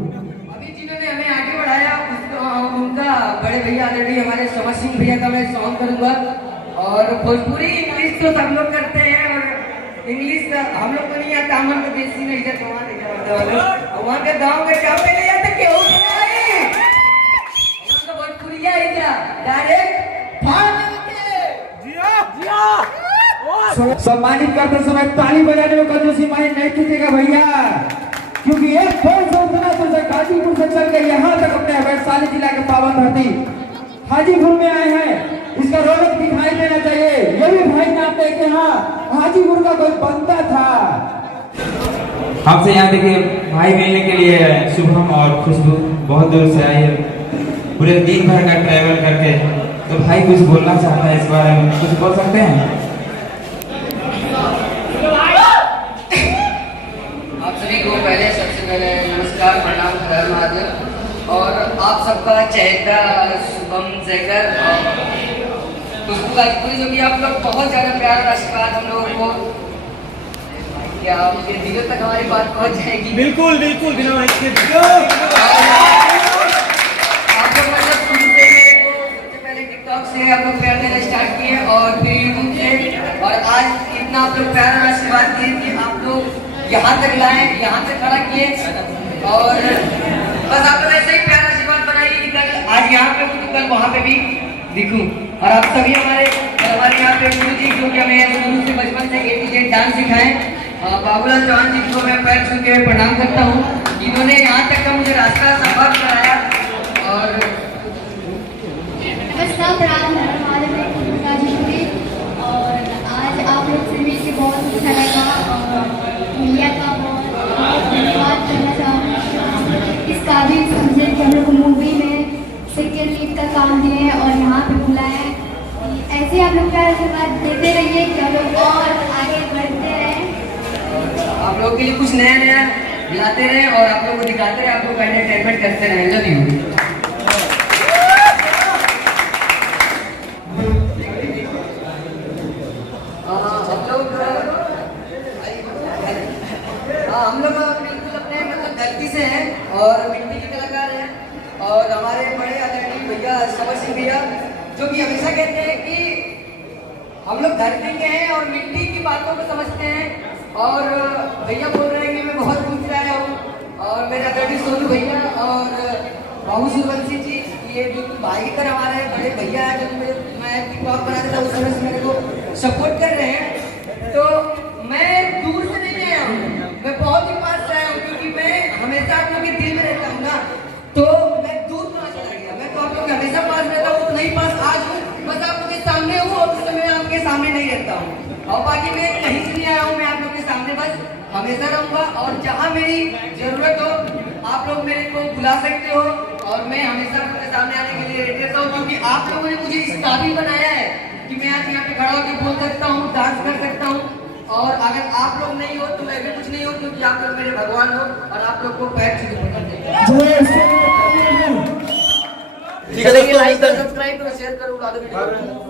अभी जिन्होंने हमें आगे बढ़ाया उनका बड़े भैया ऑलरेडी हमारे समर सिंह भैया का मैं सॉन्ग करूंगा। और भोजपुरी इंग्लिश तो सब लोग करते हैं और इंग्लिश हम लोग को नहीं आता। हम तो देसी में इधर वहाँ के गाँव के क्या पे नहीं जाते क्यों भोजपुरिया डायरेक्ट सम्मानित करते समय ताली बजाने में कंजूसी मानी नहीं कीजिएगा भैया, क्योंकि एक फोन से उतना तो गाजीपुर से चल के यहाँ तक अपने वैशाली जिला के पावन धरती हाजीपुर में आए हैं। इसका रौनक दिखाई देना चाहिए। ये भी भाई जानते हैं कि हाँ हाजीपुर का कोई बंदा था। हमसे यहाँ देखिए भाई मिलने के लिए शुभम और खुशबू बहुत दूर से आई है, पूरे दिन भर का ट्रैवल करके। तो भाई कुछ बोलना चाहता है इस बारे में, कुछ बोल सकते हैं? आप सभी को सबसे पहले नमस्कार, प्रणाम, हर महादेव। और आप सबका चहेता शुभम जयकर और खुशबू गाजीपुरी जो कि आप लोग बहुत ज़्यादा प्यार आशीर्वाद हम लोगों को, क्या आपके दिलों तक हमारी बात पहुंच जाएगी? बिल्कुल बिल्कुल बिना आप लोग मतलब शुरू से मेरे को सबसे पहले टिकटॉक से आप लोग प्यार देना स्टार्ट किए और फिर यूट्यूब से, और आज इतना आप लोग प्यार आशीर्वाद दिए कि आप लोग यहाँ तक लाए, यहाँ तक खड़ा किए। और बस आप लोग ऐसे ही प्यार आशीर्वाद बनाइए कि कल आज यहाँ पे हूँ तो कल वहाँ पे भी दिखूं। और आप सभी हमारे यहाँ पे गुरु जी जो कि हमें शुरू से बचपन से A to Z डांस सिखाएं, बाबूलाल चौहान जी को मैं पैर छू के प्रणाम करता हूँ। इन्होंने यहाँ तक का मुझे रास्ता संभव कराया। और नमस्कार, प्रणाम, गाजीपुरी। और आज आप लोग से मिलकर बहुत अच्छा लगा और भैया का बहुत धन्यवाद करना चाहूँगी। इस काबिल समझे कि हम लोग मूवी में सेकेंड लीड का काम दिए हैं और यहाँ पे बुलाए। ऐसे आप लोग प्यार आशीर्वाद देते रहिए कि हम लोग और आगे बढ़ते रहें। आप लोगों के लिए कुछ नया नया लाते रहे और आप लोग को दिखाते रहे, आप लोग एंटरटेनमेंट करते रहे। Love you. हम लोग बिल्कुल अपने मतलब धरती से हैं और मिट्टी के कलाकार हैं। और हमारे बड़े आदरणीय भैया समर सिंह भैया जो कि हमेशा कहते हैं कि हम लोग धरती के हैं और मिट्टी की बातों को समझते हैं। और भैया बोल रहे हैं कि मैं बहुत दूर से आया हूँ। और मेरे आदरणीय सोनू भैया और बाबू सूर्यवंशी जी, ये जो भाई की तरह हमारे बड़े भैया है, जब मैं टिकटॉक बना रहा था उस समय से मेरे को सपोर्ट कर रहे हैं। तो मैं दूर से नहीं आया हूँ, मैं बहुत ही पास से आया हूँ, क्योंकि मैं हमेशा आप लोग के दिल में रहता हूँ ना। तो मैं दूर कहाँ चला गया, मैं तो आप लोग हमेशा पास रहता हूँ। उतना ही पास आज हूँ, बस आप लोग के सामने हूँ और उस समय आपके सामने नहीं रहता हूँ। और बाकी मैं कहीं से नहीं आया हूँ, मैं आप लोग के सामने बस हमेशा रहूँगा। और जहाँ मेरी जरूरत हो आप लोग मेरे को बुला सकते हो और मैं हमेशा आपके सामने आने के लिए रेडी रहता हूँ, क्योंकि आप लोगों ने मुझे इस काबिल बनाया है कि मैं आज यहाँ पे खड़ा होकर बोल सकता हूँ, डांस कर सकता हूँ। और अगर आप लोग नहीं हो तो मैं भी कुछ नहीं हो, क्योंकि आप लोग मेरे भगवान हो और आप लोग को पैर छू के पकड़ देते हैं। लाइक सब्सक्राइब करो, शेयर करो।